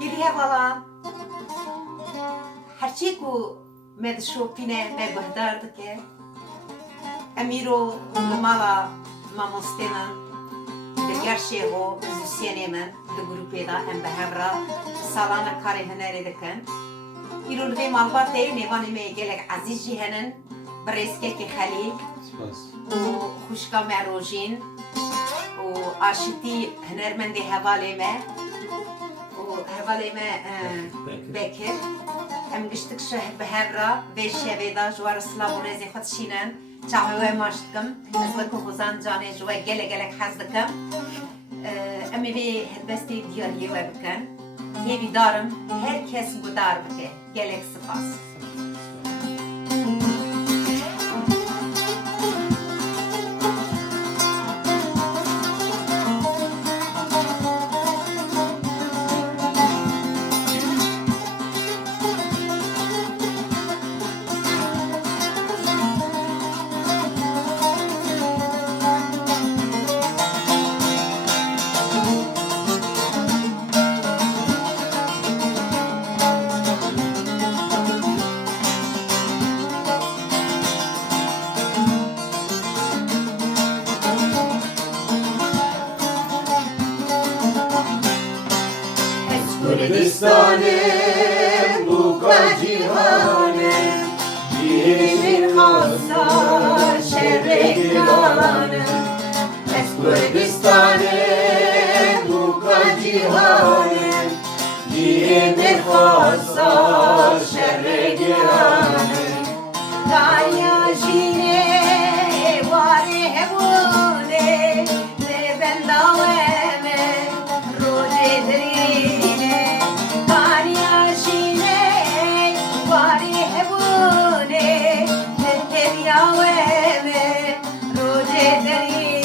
گریه والا هرچی کو مد شوپینه مد بهدار دکه امیرو مالا ماموستنن دگرشی هو موزیسینی من دو گروپی دا ام بهبرا سالانه کاری هنری دکن ایرون دی مالباته نیوانی می گلک عزیز جهنن برسکه کی خلیل و خوشکا معروجین و آشتی هنرمندی حوالی ما هوالی ما بکر ام گشتک شهر بهبرا و شوی دا جوار سلام و رزی خود شینن چاهوه ماشتکم از وکو خوزان جانه جوه گلک حزدکم امی به هدبستی دیاریه و بکن یه دارم her kes bu dar bike gelek spas. Kurdistan'ım bu cihanım Dilimir mazhar şerrekanım Es Kurdistan'ım bu cihanım Dilimir mazhar şerrekanım Daya jine vare hebune Ne bendaveme roje drine Daya jine vare hebune Ne kevyaveme roje drine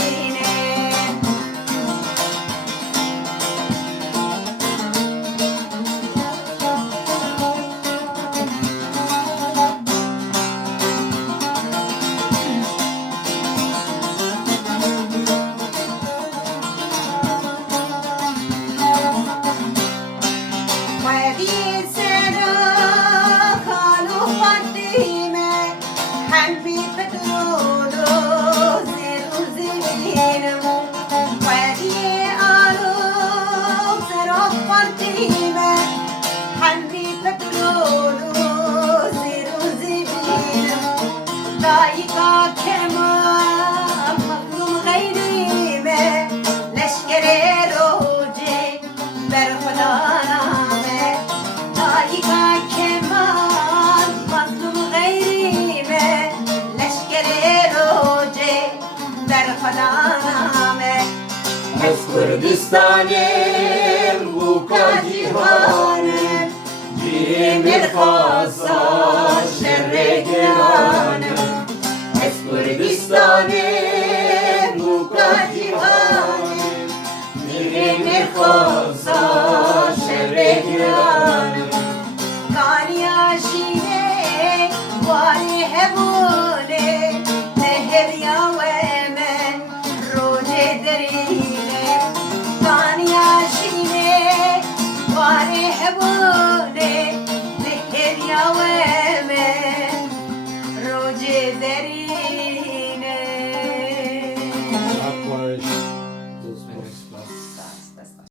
وادي سنة خالو فاطمة حنبي بتقولو زيرو زينم وادي آلو زيرو فاطمة حنبي بتقولو زيرو زينم ضايقة كمان مظلوم غيري ما لشكر روجي برخدانا دايقا كمان مظلوم غيري ما لشكر روجي برخدانا Ez Kurdistan'ım bu cihanım Dilimir khasa şerrekanım Ez Kurdistan'ım bu cihanım Dilimir khasa şerrekanım Kaniya jine vare hebune Neher yaweme roje derine Kaniya jine vare hebune